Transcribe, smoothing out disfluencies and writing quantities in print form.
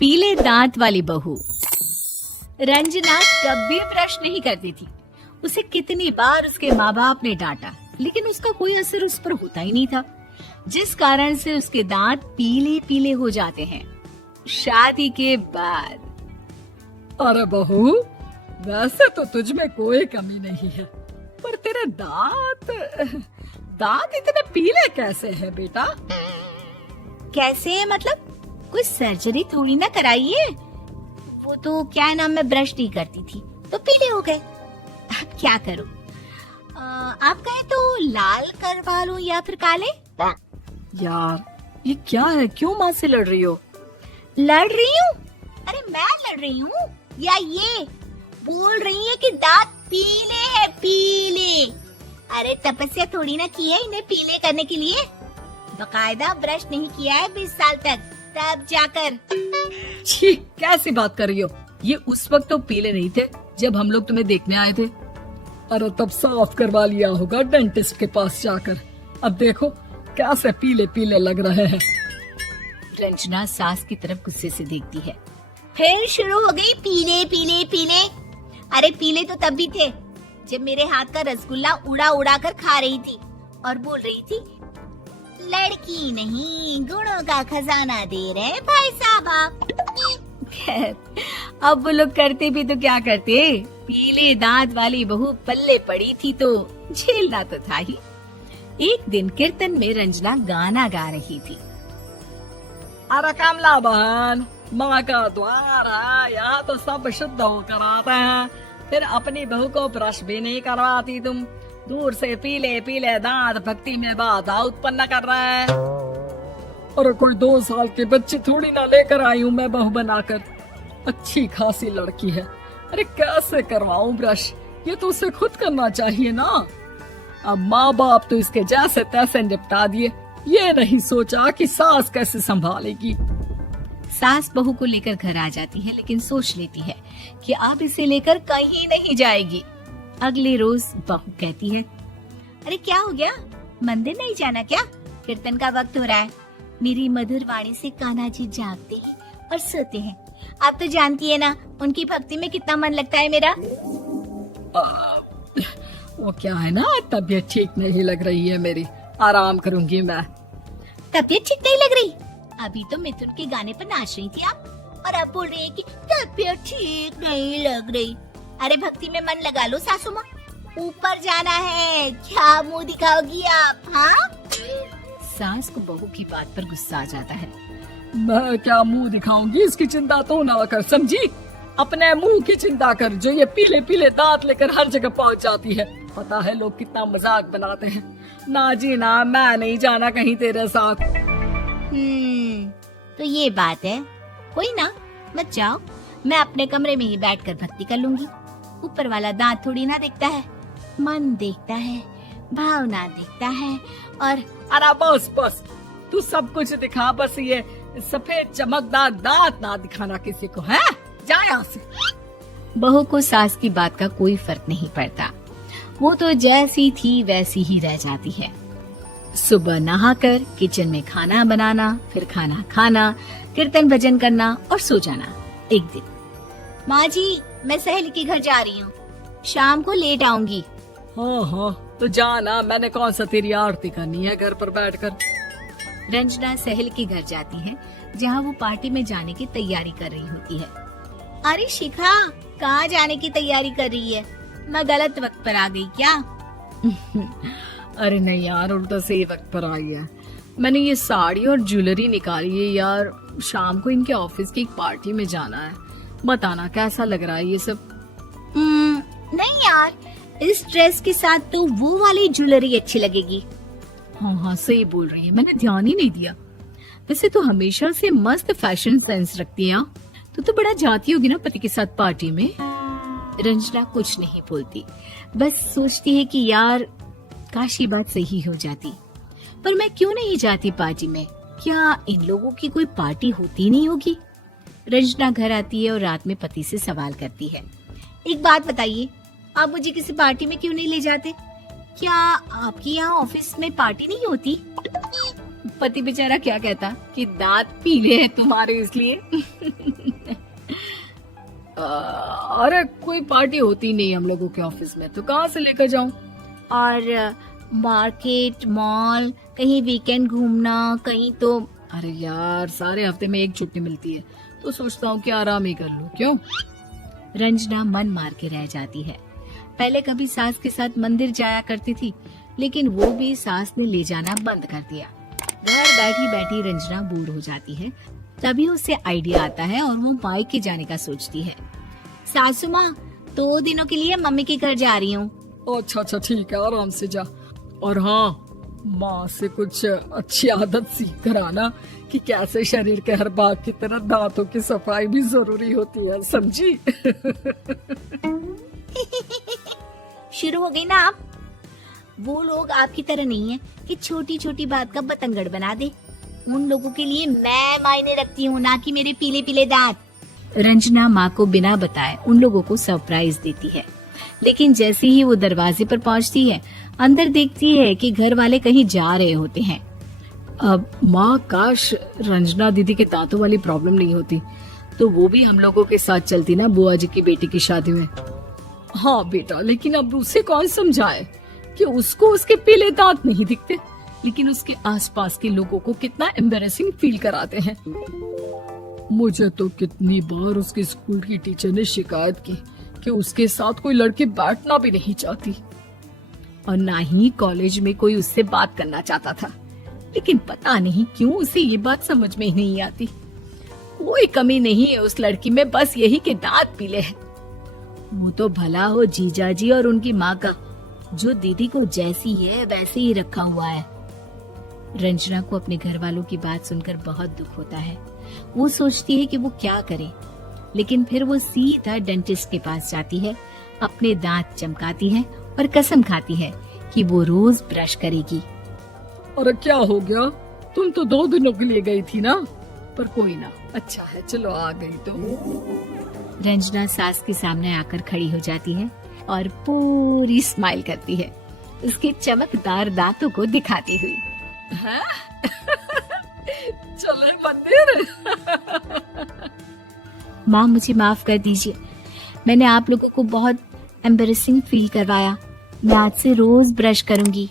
पीले दांत वाली बहू। रंजना कभी ब्रश नहीं करती थी। उसे कितनी बार उसके माँ बाप ने डांटा, लेकिन उसका कोई असर उस पर होता ही नहीं था, जिस कारण से उसके दांत पीले पीले हो जाते हैं। शादी के बाद अरे बहू, वैसे तो तुझ में कोई कमी नहीं है, पर तेरे दांत दांत इतने पीले कैसे हैं बेटा? कैसे मतलब? कोई सर्जरी थोड़ी ना कराई है। वो तो क्या नाम, मैं ब्रश नहीं करती थी तो पीले हो गए। अब क्या करूं? आप कहें तो लाल करवा लूं या फिर काले? यार ये क्या है, क्यों माँ से लड़ रही हो? लड़ रही हूँ? अरे मैं लड़ रही हूँ या ये बोल रही है कि दांत पीले हैं, पीले। अरे तपस्या थोड़ी ना की है इन्हें पीले करने के लिए। बकायदा ब्रश नहीं किया है 20 साल तक, तब जाकर। छी, कैसी बात कर रही हो? ये उस वक्त तो पीले नहीं थे जब हम लोग तुम्हें देखने आए थे। अरे तब साफ करवा लिया होगा डेंटिस्ट के पास जाकर। अब देखो कैसे पीले पीले लग रहे हैं। रंजना सास की तरफ गुस्से से देखती है। फिर शुरू हो गई पीले पीले पीले। अरे पीले तो तब भी थे जब मेरे हाथ का रसगुल्ला उड़ा उड़ा कर खा रही थी और बोल रही थी, लड़की नहीं गुणों का खजाना दे रहे भाई साहब आप। खैर, अब वो लोग करते भी तो क्या करते, पीले दांत वाली बहू पल्ले पड़ी थी तो झेलना तो था ही। एक दिन कीर्तन में रंजना गाना गा रही थी। अरे कमला बहन, माँ का द्वार है, यहाँ तो सब शुद्ध होकर आते हैं, फिर अपनी बहू को ब्रश भी नहीं करवाती तुम। दूर से पीले पीले दांत भक्ति में बाधा उत्पन्न कर रहे हैं। अरे कोई 2 साल के बच्चे थोड़ी ना लेकर आई हूँ मैं बहू बनाकर। अच्छी खासी लड़की है, अरे कैसे करवाऊं ब्रश? ये तो उसे खुद करना चाहिए ना। अब माँ बाप तो इसके जैसे तैसे निपटा दिए, ये नहीं सोचा कि सास कैसे संभालेगी। सास बहू को लेकर घर आ जाती है, लेकिन सोच लेती है कि अब इसे लेकर कहीं नहीं जाएगी। अगले रोज बहू कहती है, अरे क्या हो गया, मंदिर नहीं जाना क्या? कीर्तन का वक्त हो रहा है। मेरी मधुर वाणी से कान्हा जी जागते हैं और सोते हैं। आप तो जानती है ना उनकी भक्ति में कितना मन लगता है मेरा। वो क्या है ना, तबीयत ठीक नहीं लग रही है मेरी, आराम करूंगी मैं। तबीयत ठीक नहीं लग रही? अभी तो मिथुन के गाने पर नाच रही थी आप, और अब बोल रही है कि तबीयत ठीक नहीं लग रही। अरे भक्ति में मन लगा लो सासू माँ, ऊपर जाना है, क्या मुंह दिखाओगी आप? हाँ? सास को बहू की बात पर गुस्सा आ जाता है। मैं क्या मुंह दिखाऊंगी, इसकी चिंता तो ना कर, समझी? अपने मुंह की चिंता कर, जो ये पीले पीले दांत लेकर हर जगह पहुंच जाती है। पता है लोग कितना मजाक बनाते हैं। ना जी ना, मैं नहीं जाना कहीं तेरे साथ। तो ये बात है। कोई ना, मत जाओ, मैं अपने कमरे में ही बैठकर भक्ति कर लूंगी। ऊपर वाला दांत थोड़ी ना देखता है, मन देखता है, भावना देखता है। और अरे बस बस, तू सब कुछ दिखा, बस ये सफेद चमकदार दांत ना दिखाना किसी को, है? जा यहाँ से। बहू को सास की बात का कोई फर्क नहीं पड़ता, वो तो जैसी थी वैसी ही रह जाती है। सुबह नहाकर किचन में खाना बनाना, फिर खाना खाना, कीर्तन भजन करना और सो जाना। एक दिन, माँ जी मैं सहेली के घर जा रही हूँ, शाम को लेट आऊंगी। हाँ हाँ तो जाना, मैंने कौन सा तेरी आरती करनी है घर पर बैठकर। रंजना सहेली के घर जाती है, जहाँ वो पार्टी में जाने की तैयारी कर रही होती है। अरे शिखा, कहाँ जाने की तैयारी कर रही है? मैं गलत वक्त पर आ गई क्या? अरे नहीं यार, उल्टा सही वक्त पर आई है। मैंने ये साड़ी और ज्वेलरी निकाली है यार, शाम को इनके ऑफिस की एक पार्टी में जाना है। बताना कैसा लग रहा है ये सब? नहीं यार, इस ड्रेस के साथ तो वो वाली ज्वेलरी अच्छी लगेगी। हाँ हाँ सही बोल रही है, मैंने ध्यान ही नहीं दिया। वैसे तो हमेशा से मस्त फैशन सेंस रखती है। तो बड़ा जाती होगी ना पति के साथ पार्टी में। रंजना कुछ नहीं बोलती, बस सोचती है कि यार काश ये बात सही हो जाती। पर मैं क्यों नहीं जाती पार्टी में? क्या इन लोगों की कोई पार्टी होती नहीं होगी? रंजना घर आती है और रात में पति से सवाल करती है, एक बात बताइए, आप मुझे किसी पार्टी में क्यों नहीं ले जाते? क्या आपकी यहाँ ऑफिस में पार्टी नहीं होती? पति बेचारा क्या कहता कि दांत पीले हैं तुम्हारे इसलिए। अरे कोई पार्टी होती नहीं हम लोगों के ऑफिस में, तो कहाँ से लेकर जाऊं? और मार्केट, मॉल, कहीं वीकेंड घूमना, कहीं तो। अरे यार सारे हफ्ते में एक छुट्टी मिलती है, तो सोचता हूँ कि आराम ही कर लूं। क्यों? रंजना मन मार के रह जाती है। पहले कभी सास के साथ मंदिर जाया करती थी, लेकिन वो भी सास ने ले जाना बंद कर दिया। घर बैठी बैठी रंजना बोर हो जाती है। तभी उसे आइडिया आता है और वो मायके जाने का सोचती है। सासू माँ, 2 दिनों के लिए मम्मी के घर जा रही हूँ। अच्छा ठीक है, आराम से जा। और हाँ, माँ से कुछ अच्छी आदत सीख कर आना कि कैसे शरीर के हर भाग की तरह दांतों की सफाई भी जरूरी होती है, समझी? शुरू हो गई ना आप। वो लोग आपकी तरह नहीं है कि छोटी छोटी बात का बतंगड़ बना दे। उन लोगों के लिए मैं मायने रखती हूँ, ना कि मेरे पीले पीले दांत। रंजना माँ को बिना बताए उन लोगों को सरप्राइज देती है, लेकिन जैसे ही वो दरवाजे पर पहुँचती है, अंदर देखती है कि घर वाले कहीं जा रहे होते हैं। अब माँ, काश रंजना दीदी के दांतों वाली प्रॉब्लम नहीं होती, तो वो भी हम लोगों के साथ चलती ना बुआ जी की बेटी की शादी में। हाँ बेटा, लेकिन अब उसे कौन समझाए कि उसको उसके पीले दांत नहीं दिखते, लेकिन उसके आसपास के लोगों को कितना एम्बैरेसिंग फील कराते हैं। मुझे तो कितनी बार उसके स्कूल की टीचर ने शिकायत की कि उसके साथ कोई लड़की बैठना भी नहीं चाहती, और ना ही कॉलेज में कोई उससे बात करना चाहता था। लेकिन पता नहीं क्यों उसे ये बात समझ में ही नहीं आती। कोई कमी नहीं है उस लड़की में, बस यही कि दांत पीले हैं। वो तो भला हो जीजा जी और उनकी माँ का, जो दीदी को जैसी है वैसे ही रखा हुआ है। रंजना को अपने घर वालों की बात सुनकर बहुत दुख होता है। वो सोचती है कि वो क्या करे, लेकिन फिर वो सीधा डेंटिस्ट के पास जाती है, अपने दांत चमकाती है और कसम खाती है कि वो रोज ब्रश करेगी। अरे क्या हो गया? तुम तो 2 दिनों के लिए गई थी ना, पर कोई ना, अच्छा है, चलो आ गई तो। रंजना सास के सामने आकर खड़ी हो जाती है और पूरी स्माइल करती है, उसके चमकदार दांतों को दिखाती हुई। हैं? चले मंदिर? माँ, मुझे माफ कर दीजिए, मैंने आप लोगों को बहुत एम्बैरेसिंग फील करवाया। मैं आज से रोज ब्रश करूंगी।